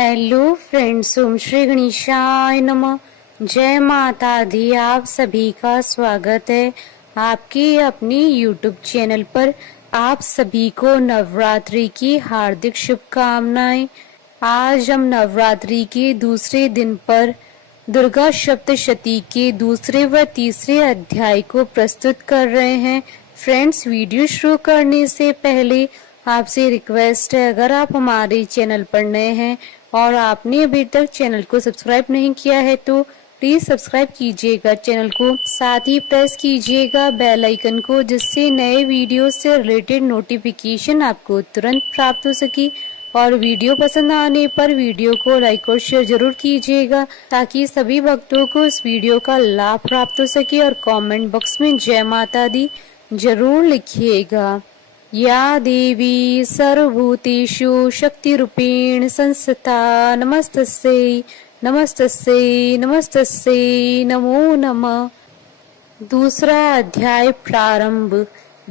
Hello friends, ओम श्री गणेशाय नमः। जय माता दी। आप सभी का स्वागत है आपकी अपनी यूट्यूब चैनल पर। आप सभी को नवरात्रि की हार्दिक शुभकामनाएं। आज हम नवरात्रि के दूसरे दिन पर दुर्गा सप्तशती के दूसरे व तीसरे अध्याय को प्रस्तुत कर रहे हैं। फ्रेंड्स, वीडियो शुरू करने से पहले आपसे रिक्वेस्ट है, अगर आप हमारे चैनल पर नए हैं और आपने अभी तक चैनल को सब्सक्राइब नहीं किया है तो प्लीज सब्सक्राइब कीजिएगा चैनल को, साथ ही प्रेस कीजिएगा बेल आइकन को, जिससे नए वीडियो से रिलेटेड नोटिफिकेशन आपको तुरंत प्राप्त हो सके। और वीडियो पसंद आने पर वीडियो को लाइक और शेयर जरूर कीजिएगा ताकि सभी भक्तों को इस वीडियो का लाभ प्राप्त हो सके। और कमेंट बॉक्स में जय माता दी जरूर लिखिएगा। या देवी सर्वभूतेषु शक्तिरूपेण संस्थिता नमस्तस्यै नमस्तस्यै नमस्तस्यै नमो नमः। दूसरा अध्याय प्रारंभ।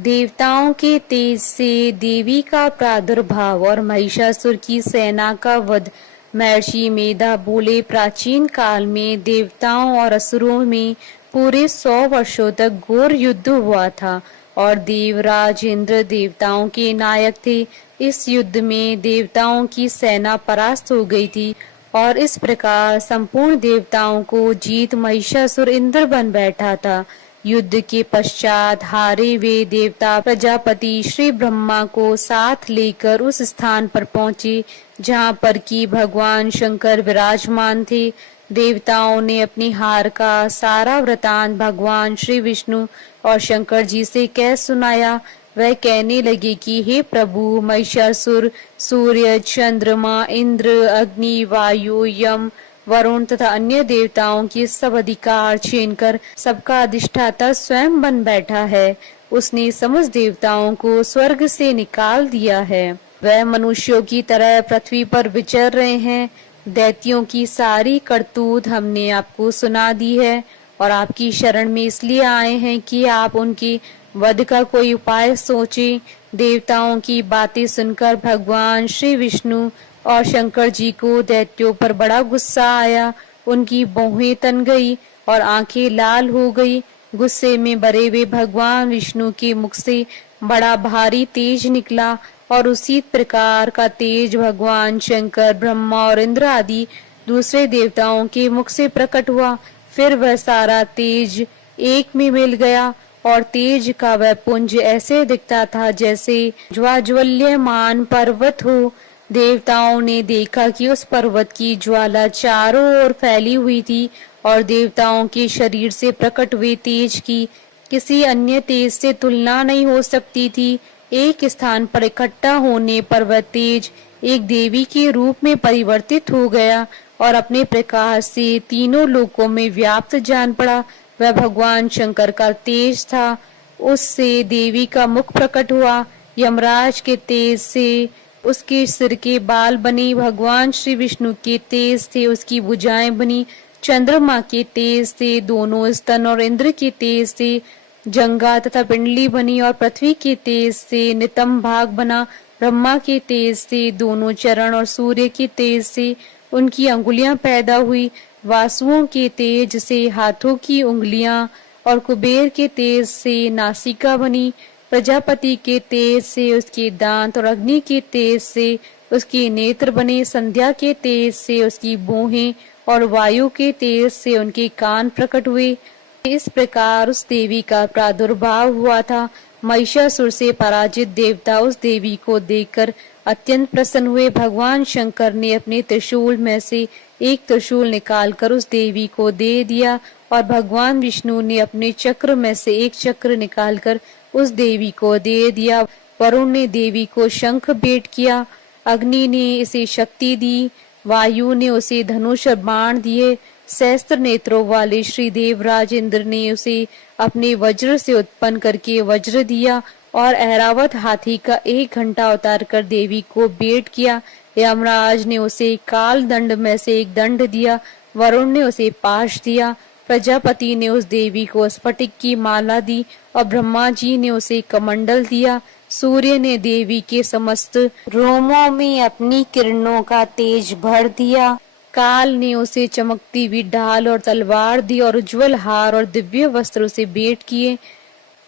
देवताओं के तेज से देवी का प्रादुर्भाव और महिषासुर की सेना का वध। महर्षि मेधा बोले, प्राचीन काल में देवताओं और असुरों में पूरे 100 वर्षों तक घोर युद्ध हुआ था और देवराज इंद्र देवताओं के नायक थे। इस युद्ध में देवताओं की सेना परास्त हो गई थी और इस प्रकार संपूर्ण देवताओं को जीत महिषासुर इंद्र बन बैठा था। युद्ध के पश्चात हारे वे देवता प्रजापति श्री ब्रह्मा को साथ लेकर उस स्थान पर पहुंचे जहां पर कि भगवान शंकर विराजमान थे। देवताओं ने अपनी हार का सारा वृतांत भगवान श्री विष्णु और शंकर जी से कह सुनाया। वह कहने लगे कि हे प्रभु, महिषासुर सूर्य, चंद्रमा, इंद्र, अग्नि, वायु, यम, वरुण तथा अन्य देवताओं के सब अधिकार छीनकर सबका अधिष्ठाता स्वयं बन बैठा है। उसने समस्त देवताओं को स्वर्ग से निकाल दिया है। वह मनुष्यों की तरह पृथ्वी पर विचर रहे हैं। दैत्यों की सारी करतूत हमने आपको सुना दी है और आपकी शरण में इसलिए आए हैं कि आप उनके वध का कोई उपाय सोचें। देवताओं की बातें सुनकर भगवान श्री विष्णु और शंकर जी को दैत्यों पर बड़ा गुस्सा आया। उनकी भौहें तन गई और आंखें लाल हो गई। गुस्से में भरे हुए भगवान विष्णु के मुख से बड़ा भारी तेज निकला और उसी प्रकार का तेज भगवान शंकर, ब्रह्मा और इंद्र आदि दूसरे देवताओं के मुख से प्रकट हुआ। फिर वह सारा तेज एक में मिल गया और तेज का वह पुंज ऐसे दिखता था जैसे ज्वाज्वल्यमान पर्वत हो। देवताओं ने देखा कि उस पर्वत की ज्वाला चारों ओर फैली हुई थी और देवताओं के शरीर से प्रकट हुए तेज की किसी अन्य तेज से तुलना नहीं हो सकती थी। एक स्थान पर इकट्ठा होने पर वह तेज एक देवी के रूप में परिवर्तित हो गया और अपने प्रकाश से तीनों लोकों में व्याप्त जान पड़ा। वह भगवान शंकर का तेज था। उससे देवी का मुख प्रकट हुआ। यमराज के तेज से उसके सिर के बाल बने। भगवान श्री विष्णु के तेज से उसकी भुजाएं बनी। चंद्रमा के तेज से दोनों स्तन और इंद्र के तेज से जंगा तथा पिंडली बनी और पृथ्वी के तेज से नितंब भाग बना। ब्रह्मा के तेज से दोनों चरण और सूर्य के तेज से उनकी अंगुलियां पैदा हुई। वासुओं के तेज से हाथों की उंगलियां और कुबेर के तेज से नासिका बनी। प्रजापति के तेज से उसके दांत और अग्नि के तेज से उसके नेत्र बने। संध्या के तेज से उसकी भौहें और वायु के तेज से उनके कान प्रकट हुए। इस प्रकार उस देवी का प्रादुर्भाव हुआ था। महिषासुर से पराजित देवता उस देवी को देखकर अत्यंत प्रसन्न हुए। भगवान शंकर ने अपने त्रिशूल में से एक त्रिशूल निकालकर उस देवी को दे दिया और भगवान विष्णु ने अपने चक्र में से एक चक्र निकालकर उस देवी को दे दिया। वरुण ने देवी को शंख भेंट किया। अग्नि ने इसे शक्ति दी। वायु ने उसे धनुष और बाण दिए। सहस्त्र नेत्रों वाले श्री देवराज इंद्र ने उसे अपने वज्र से उत्पन्न करके वज्र दिया और ऐरावत हाथी का एक घंटा उतार कर देवी को भेंट किया। यमराज ने उसे काल दंड में से एक दंड दिया। वरुण ने उसे पाश दिया। प्रजापति ने उस देवी को स्फटिक की माला दी और ब्रह्मा जी ने उसे कमंडल दिया। सूर्य ने देवी के समस्त रोमों में अपनी किरणों का तेज भर दिया। काल ने उसे चमकती हुई ढाल और तलवार दी और उज्जवल हार और दिव्य वस्त्रों से भेंट किए।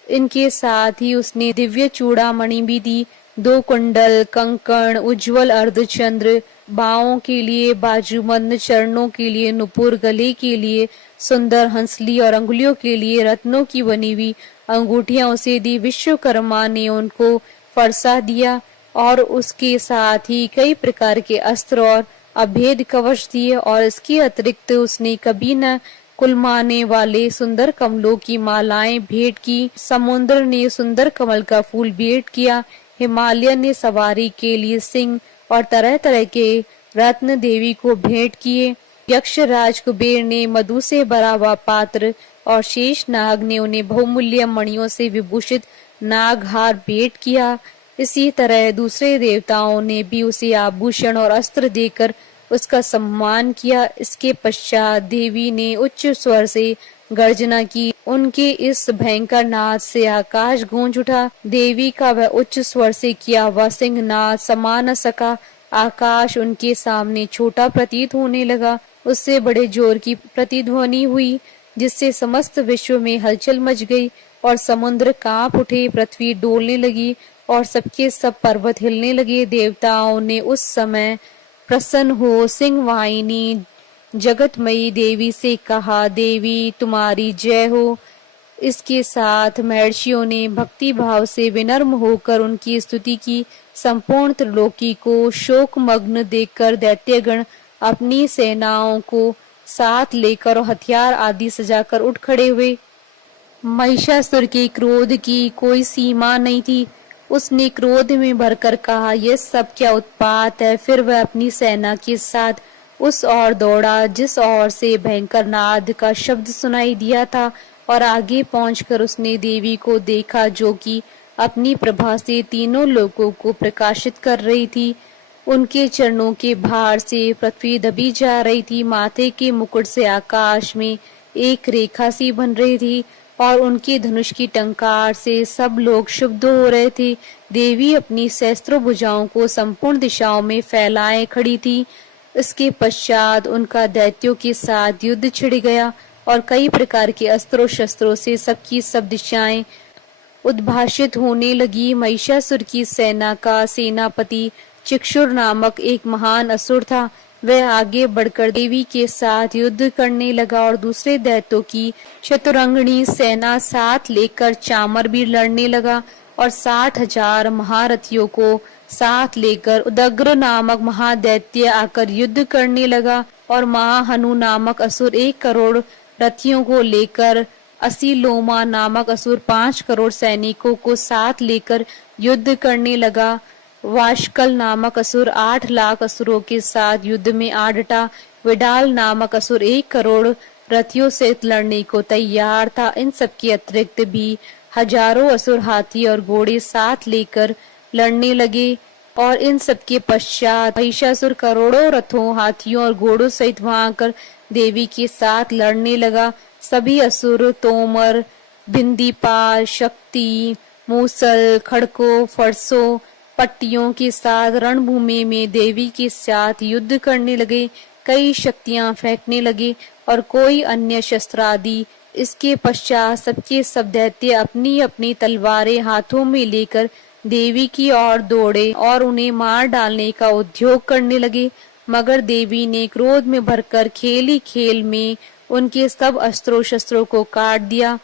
इनके साथ ही उसने दिव्य चूड़ामणि भी दी। 2 कुंडल, कंकण, उज्जवल अर्धचंद्र, बाहों के लिए बाजूबंद, चरणों के लिए नुपुर, गले के लिए सुंदर हंसली और अंगुलियों के लिए रत्नों की बनी हुई अंगूठियां उसे दी। विश्वकर्मा ने उनको फरसा दिया और उसके साथ ही कई प्रकार के अस्त्र और अभेद कवच दिए। और इसके अतिरिक्त उसने कभी न कुलमाने वाले सुंदर कमलों की मालाएं भेंट की। समुद्र ने सुंदर कमल का फूल भेंट किया। हिमालय ने सवारी के लिए सिंह और तरह तरह के रत्न देवी को भेंट किए। यक्ष राज कुबेर ने मधु से भरा हुआ पात्र और शेष नाग ने उन्हें बहुमूल्य मणियों से विभूषित नागहार भेंट किया। इसी तरह दूसरे देवताओं ने भी उसे आभूषण और अस्त्र देकर उसका सम्मान किया। इसके पश्चात देवी ने उच्च स्वर से गर्जना की। उनके इस भयंकर नाद से आकाश गूंज उठा। देवी का वह उच्च स्वर से किया हुआ सिंहनाद समा न सका। आकाश उनके सामने छोटा प्रतीत होने लगा। उससे बड़े जोर की प्रतिध्वनि हुई जिससे समस्त विश्व में हलचल मच गई और समुद्र कांप उठे, पृथ्वी डोलने लगी और सबके सब पर्वत हिलने लगे। देवताओं ने उस समय प्रसन्न हो सिंहवाहिनी जगतमयी देवी से कहा, देवी तुम्हारी जय हो। इसके साथ महर्षियों ने भक्ति भाव से विनम्र होकर उनकी स्तुति की। संपूर्ण त्रिलोकी को शोकमग्न देखकर दैत्यगण अपनी सेनाओं को साथ लेकर और हथियार आदि सजाकर उठ खड़े हुए। महिषासुर के क्रोध की कोई सीमा नहीं थी। उसने क्रोध में भरकर कहा, यह सब क्या उत्पात है। फिर वह अपनी सेना के साथ उस ओर दौड़ा जिस ओर से भयंकर नाद का शब्द सुनाई दिया था और आगे पहुंचकर उसने देवी को देखा जो कि अपनी प्रभा से तीनों लोगों को प्रकाशित कर रही थी। उनके चरणों के भार से पृथ्वी दबी जा रही थी। माथे के मुकुट से आकाश में एक रेखा सी बन रही थी और उनके धनुष की टंकार से सब लोग शुद्ध हो रहे थे। देवी अपनी सहस्त्रों भुजाओं को संपूर्ण दिशाओं में फैलाए खड़ी थी। इसके पश्चात उनका दैत्यों के साथ युद्ध छिड़ गया और कई प्रकार के अस्त्रों शस्त्रों से सबकी सब दिशाएं उद्भाषित होने लगी। महिषासुर की सेना का सेनापति चिक्षुर नामक एक महान असुर था। वह आगे बढ़कर देवी के साथ युद्ध करने लगा और दूसरे दैत्यों की चतुरंगणी सेना साथ लेकर चामर भी लड़ने लगा और 60,000 महारथियों को साथ लेकर उदग्र नामक महादैत्य आकर युद्ध करने लगा और महाहनु नामक असुर 1 करोड़ रथियों को लेकर, असीलोमा नामक असुर 5 करोड़ सैनिकों को साथ लेकर युद्ध करने लगा। वाशकल नामक असुर 8 लाख असुरों के साथ युद्ध में आ डटा। विडाल नामक असुर 1 करोड़ रथियों से लड़ने को तैयार था। इन सबके अतिरिक्त भी हजारों असुर हाथी और घोड़े साथ लेकर लड़ने लगे और इन सबके पश्चात महिषासुर करोड़ों रथों, हाथियों और घोड़ों सहित वहां आकर देवी के साथ लड़ने लगा। सभी असुर तोमर, भिंदीपाल, शक्ति, मूसल, खड़कों, फरसों, पट्टियों के साथ रणभूमि में देवी के साथ युद्ध करने लगे। कई शक्तियां फेंकने लगे और कोई अन्य शस्त्र आदि। इसके पश्चात सबके सब दैत्य अपनी अपनी तलवारें हाथों में लेकर देवी की ओर दौड़े और उन्हें मार डालने का उद्योग करने लगे। मगर देवी ने क्रोध में भरकर खेल ही खेल में उनके सब अस्त्रों शस्त्रों को काट दिया।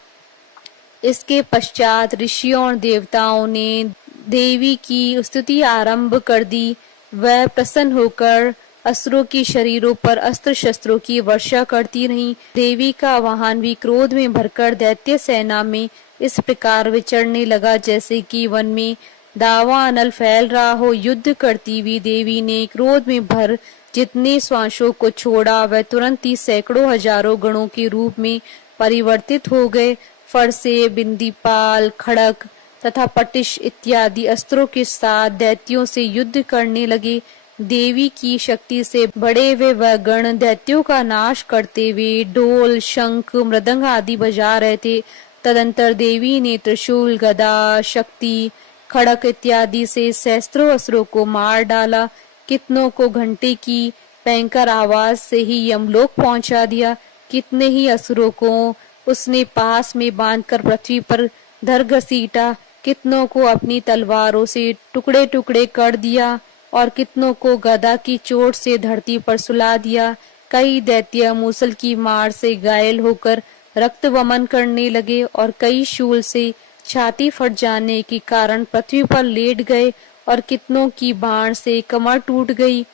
इसके पश्चात ऋषियों और देवताओं ने देवी की स्तुति आरंभ कर दी। वह प्रसन्न होकर असुरों के शरीरों पर अस्त्र शस्त्रों की वर्षा करती रही। देवी का वाहन भी क्रोध में भरकर दैत्य सेना में इस प्रकार विचरने लगा जैसे कि वन में दावानल फैल रहा हो। युद्ध करती हुई देवी ने क्रोध में भर जितने श्वासों को छोड़ा वह तुरंत ही सैकड़ों हजारों गणों के रूप में परिवर्तित हो गए। फरसे, बिंदीपाल, खड़क तथा पटिश इत्यादि अस्त्रों के साथ दैत्यों से युद्ध करने लगे। देवी की शक्ति से बड़े हुए वह गण दैत्यों का नाश करते हुए ढोल, शंख, मृदंग आदि बजा रहे थे। तदंतर देवी ने त्रिशूल, गदा, शक्ति, खड़क इत्यादि से सहस्त्रों असुरों को मार डाला। कितनों को घंटे की भयंकर आवाज से ही यमलोक पहुंचा दिया। कितने ही असुरों को उसने पास में बांधकर पृथ्वी पर धर घसीटा। कितनों को अपनी तलवारों से टुकड़े टुकड़े कर दिया और कितनों को गदा की चोट से धरती पर सुला दिया। कई दैत्य मूसल की मार से घायल होकर रक्त वमन करने लगे और कई शूल से छाती फट जाने के कारण पृथ्वी पर लेट गए और कितनों की बाण से कमर टूट गई।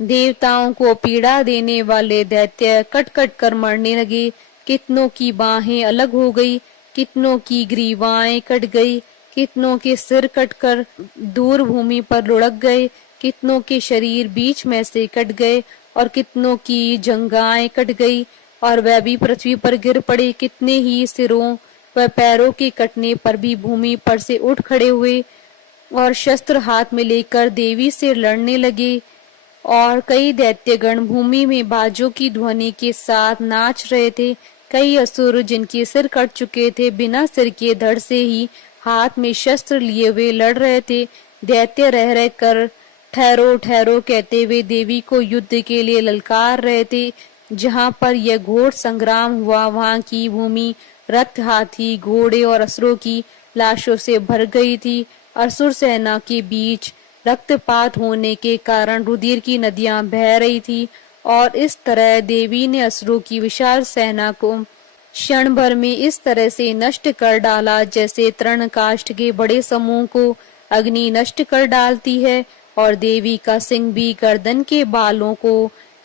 देवताओं को पीड़ा देने वाले दैत्य कट कट कर मरने लगे। कितनों की बाहें अलग हो गई, कितनों की ग्रीवाएं कट गई, कितनों के सिर कटकर दूर भूमि पर लुढ़क गए, कितनों के शरीर बीच में से कट गए और कितनों की जंघाएं कट गई और वह भी पृथ्वी पर गिर पड़े। कितने ही सिरों व पैरों के कटने पर भी भूमि पर से उठ खड़े हुए और शस्त्र हाथ में लेकर देवी से लड़ने लगे। और कई दैत्यगण भूमि में बाजों की ध्वनि के साथ नाच रहे थे। कई असुर जिनके सिर कट चुके थे बिना सिर के धड़ से ही हाथ में शस्त्र लिए हुए लड़ रहे थे। दैत्य रह रह कर ठहरो ठहरो कहते हुए देवी को युद्ध के लिए ललकार रहे थे। जहाँ पर यह घोर संग्राम हुआ वहाँ की भूमि रथ, हाथी, घोड़े और असुरों की लाशों से भर गई थी। असुर सेना के बीच रक्तपात होने के कारण रुधिर की नदियां बह रही थी और इस तरह देवी ने असुरों की विशाल सेना को क्षण भर में इस तरह से नष्ट कर डाला जैसे तृणकाष्ठ के बड़े समूह को अग्नि नष्ट कर डालती है। और देवी का सिंह भी गर्दन के बालों को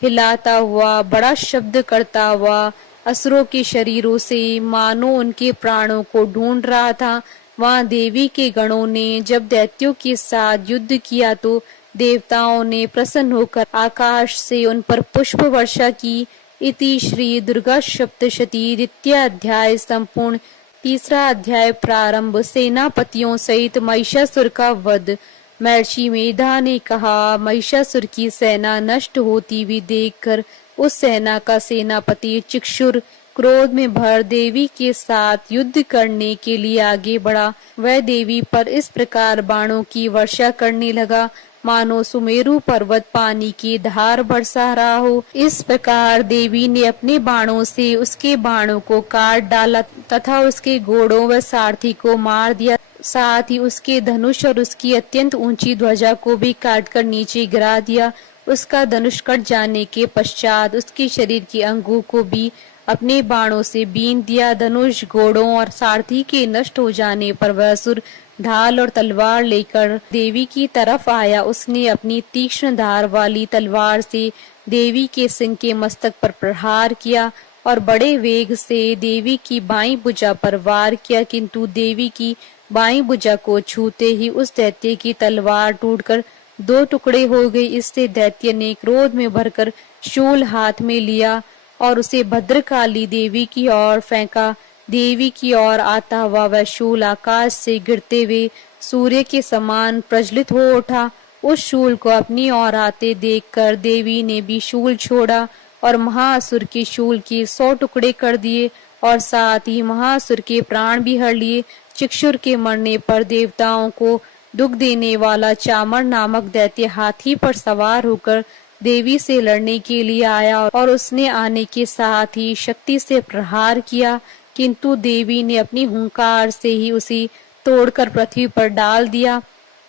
हिलाता हुआ बड़ा शब्द करता हुआ असुरों के शरीरों से मानो उनके प्राणों को ढूंढ रहा था। वहां देवी के गणों ने जब दैत्यों के साथ युद्ध किया तो देवताओं ने प्रसन्न होकर आकाश से उन पर पुष्प वर्षा की। इति श्री दुर्गा सप्तशती द्वितीय अध्याय संपूर्ण। तीसरा अध्याय प्रारंभ। सेनापतियों सहित महिषासुर का वध। महर्षि मेधा ने कहा, महिषासुर की सेना नष्ट होती हुई देखकर उस सेना का सेनापति चिक्षुर क्रोध में भर देवी के साथ युद्ध करने के लिए आगे बढ़ा। वह देवी पर इस प्रकार बाणों की वर्षा करने लगा मानो सुमेरु पर्वत पानी की धार बरसा रहा हो। इस प्रकार देवी ने अपने बाणों से उसके बाणों को काट डाला तथा उसके घोड़ों व सारथी को मार दिया। साथ ही उसके धनुष और उसकी अत्यंत ऊंची ध्वजा को भी काटकर नीचे गिरा दिया। उसका धनुष कट जाने के पश्चात उसके शरीर के अंगों को भी अपने बाणों से बीन दिया। धनुष, घोड़ों और सारथी के नष्ट हो जाने पर वह असुर ढाल और तलवार लेकर देवी की तरफ आया। उसने अपनी तीक्ष्ण धार वाली तलवार से देवी के सिंह के मस्तक पर प्रहार किया और बड़े वेग से देवी की बाईं भुजा पर वार किया, किंतु देवी की बाईं भुजा को छूते ही उस दैत्य की तलवार टूटकर दो टुकड़े हो गई। इससे दैत्य ने क्रोध में भरकर शूल हाथ में लिया और उसे भद्रकाली देवी की ओर फेंका। देवी की ओर आता हुआ वह शूल आकाश से गिरते हुए सूर्य के समान प्रज्वलित हो उठा। उस शूल को अपनी ओर आते देखकर देवी ने भी शूल छोड़ा और महाअसुर के शूल के 100 टुकड़े कर दिए और साथ ही महाअसुर के प्राण भी हर लिए। चिक्षुर के मरने पर देवताओं को दुख देने वाला चामर नामक दैत्य हाथी पर सवार होकर देवी से लड़ने के लिए आया और उसने आने के साथ ही शक्ति से प्रहार किया, किंतु देवी ने अपनी हुंकार से ही उसे तोड़कर पृथ्वी पर डाल दिया।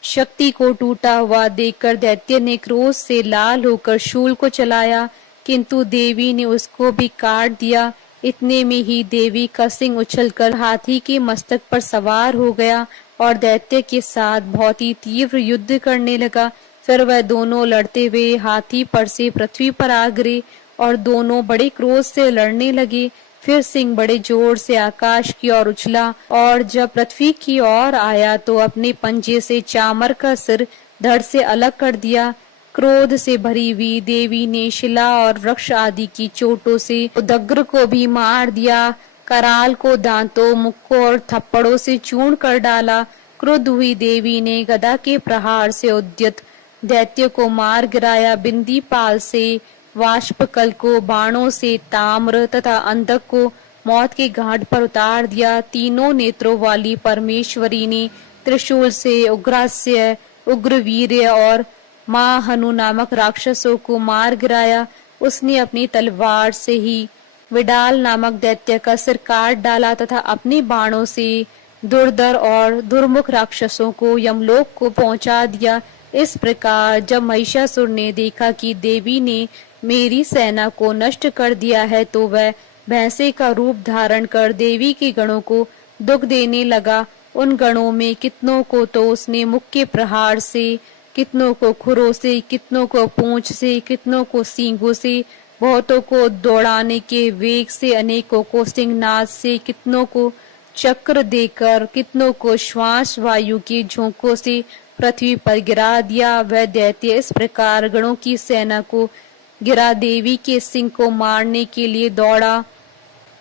शक्ति को टूटा हुआ देखकर दैत्य ने क्रोध से लाल होकर शूल को चलाया, किंतु देवी ने उसको भी काट दिया। इतने में ही देवी का सिंह उछलकर हाथी के मस्तक पर सवार हो गया और दैत्य के साथ बहुत ही तीव्र युद्ध करने लगा। फिर वह दोनों लड़ते हुए हाथी पर से पृथ्वी पर आ गिरे और दोनों बड़े क्रोध से लड़ने लगे। फिर सिंह बड़े जोर से आकाश की ओर उछला और जब पृथ्वी की ओर आया तो अपने पंजे से चामर का सिर धड़ से अलग कर दिया। क्रोध से भरी हुई देवी ने शिला और वृक्ष आदि की चोटों से उदग्र को भी मार दिया। कराल को दांतों, मुक्कों और थप्पड़ों से चूर्ण कर डाला। क्रुद्ध हुई देवी ने गदा के प्रहार से उद्यत दैत्य को मार गिराया। बिंदी पाल से वाष्पकल को, बाणों से ताम्र तथा अंधक को मौत के घाट पर उतार दिया। तीनों नेत्रों वाली परमेश्वरी ने त्रिशूल से उग्रास्य, उग्रवीर्य और महाहनु नामक राक्षसों को मार गिराया। उसने अपनी तलवार से ही विडाल नामक दैत्य का सिर काट डाला तथा अपने बाणों से दुर्धर और दुर्मुख राक्षसों को यमलोक को पहुंचा दिया। इस प्रकार जब महिषासुर ने देखा कि देवी ने मेरी सेना को नष्ट कर दिया है, तो वह भैंसे का रूप धारण कर देवी के गणों को दुख देने लगा। उन गणों में कितनों को तो उसने मुख के प्रहार से, कितनों को खुरों से, कितनों को पूंछ से, कितनों को सींगों से, बहुतों को दौड़ाने के वेग से, अनेकों को सिंहनाद से, कितनों को चक्र देकर, कितनों को श्वास वायु के झोंकों से पृथ्वी पर गिरा दिया। वह दैत्य इस प्रकार गणों की सेना को गिरा देवी के सिंह को मारने के लिए दौड़ा।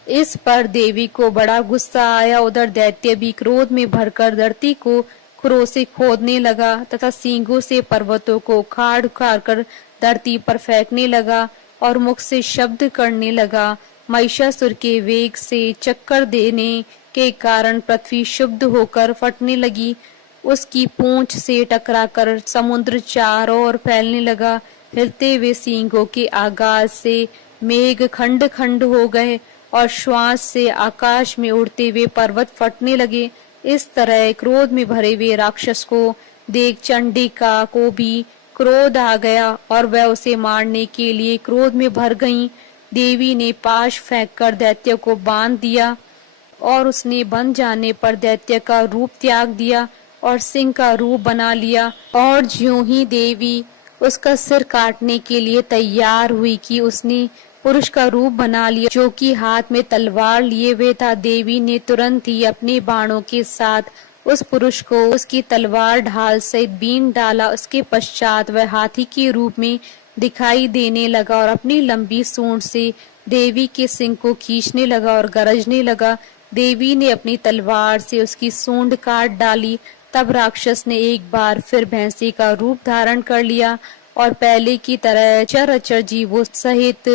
इस पर देवी को बड़ा गुस्सा आया। उधर दैत्य भी क्रोध में भरकर धरती को खुरों से खोदने लगा तथा सींगों से पर्वतों को उखाड़ उखाड़ कर धरती पर फेंकने लगा और मुख से शब्द करने लगा। महिषासुर के वेग से चक्कर देने के कारण पृथ्वी शुद्ध होकर फटने लगी। उसकी पूंछ से टकराकर समुद्र चारों ओर फैलने लगा। हिलते हुए सींगों के आगाज से मेघ खंड खंड हो गए और श्वास से आकाश में उड़ते हुए पर्वत फटने लगे। इस तरह क्रोध में भरे हुए राक्षस को देख चंडिका को भी क्रोध आ गया और वह उसे मारने के लिए क्रोध में भर गईं। देवी ने पाश फेंककर दैत्य को बांध दिया और उसने बंध जाने पर दैत्य का रूप त्याग दिया और सिंह का रूप बना लिया। और ज्यों ही देवी उसका सिर काटने के लिए तैयार हुई कि उसने पुरुष का रूप बना लिया, जो कि हाथ में तलवार लिए हुए था। देवी ने तुरंत ही अपने बाणों के साथ उस पुरुष को उसकी तलवार ढाल सहित बीन डाला। उसके पश्चात वह हाथी के रूप में दिखाई देने लगा और अपनी लंबी सूंड से देवी के सिंह को खींचने लगा और गरजने लगा। देवी ने अपनी तलवार से उसकी सूंड काट डाली। तब राक्षस ने एक बार फिर भैंसे का रूप धारण कर लिया और पहले की तरह चराचर जीवों सहित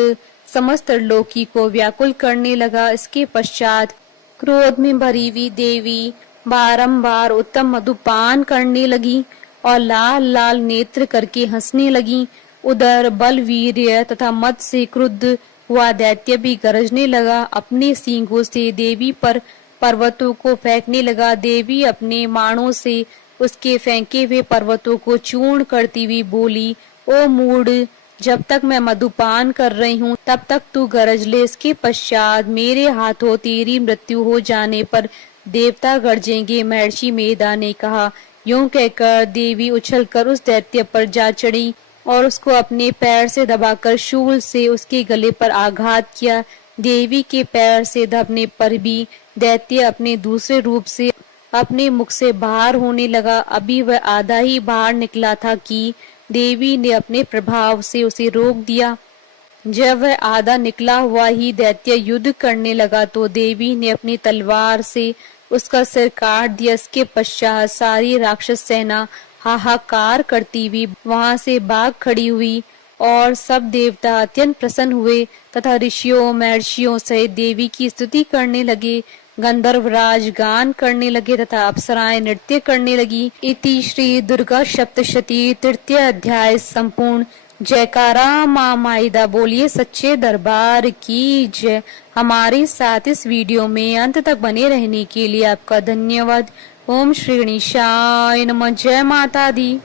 समस्त लोकी को व्याकुल करने लगा। इसके पश्चात क्रोध में भरी हुई देवी बारंबार उत्तम मधुपान करने लगी और लाल लाल नेत्र करके हंसने लगी। उधर बलवीर्य तथा मद से क्रुद्ध हुआ दैत्य भी गरजने लगा। अपने सींगों से देवी पर पर्वतों को फेंकने लगा। देवी अपने बाणों से उसके फेंके हुए पर्वतों को चूर्ण करती हुई बोली, ओ मूढ़, जब तक मैं मधुपान कर रही हूँ तब तक तू गरज ले। इसके पश्चात मेरे हाथों तेरी मृत्यु हो जाने पर देवता गरजेंगे। महर्षि मेधा ने कहा। यूं कहकर देवी उछलकर उस दैत्य पर जा चढ़ी और उसको अपने पैर से दबाकर शूल से उसके गले पर आघात किया। देवी के पैर से दबने पर भी दैत्य अपने दूसरे रूप से अपने मुख से बाहर होने लगा। अभी वह आधा ही बाहर निकला था कि देवी ने अपने प्रभाव से उसे रोक दिया। जब वह आधा निकला हुआ ही दैत्य युद्ध करने लगा तो देवी ने अपनी तलवार से उसका सिर काट दिया। इसके पश्चात सारी राक्षस सेना हाहाकार करती हुई वहां से भाग खड़ी हुई और सब देवता अत्यंत प्रसन्न हुए तथा ऋषियों महर्षियों सहित देवी की स्तुति करने लगे। गंधर्वराज गान करने लगे तथा अप्सराएं नृत्य करने लगी। इति श्री दुर्गा सप्तशती तृतीय अध्याय संपूर्ण। जयकारा माँ माइदा बोलिए सच्चे दरबार की जय। हमारे साथ इस वीडियो में अंत तक बने रहने के लिए आपका धन्यवाद। ओम श्री गणेशाय नमः। जय माता दी।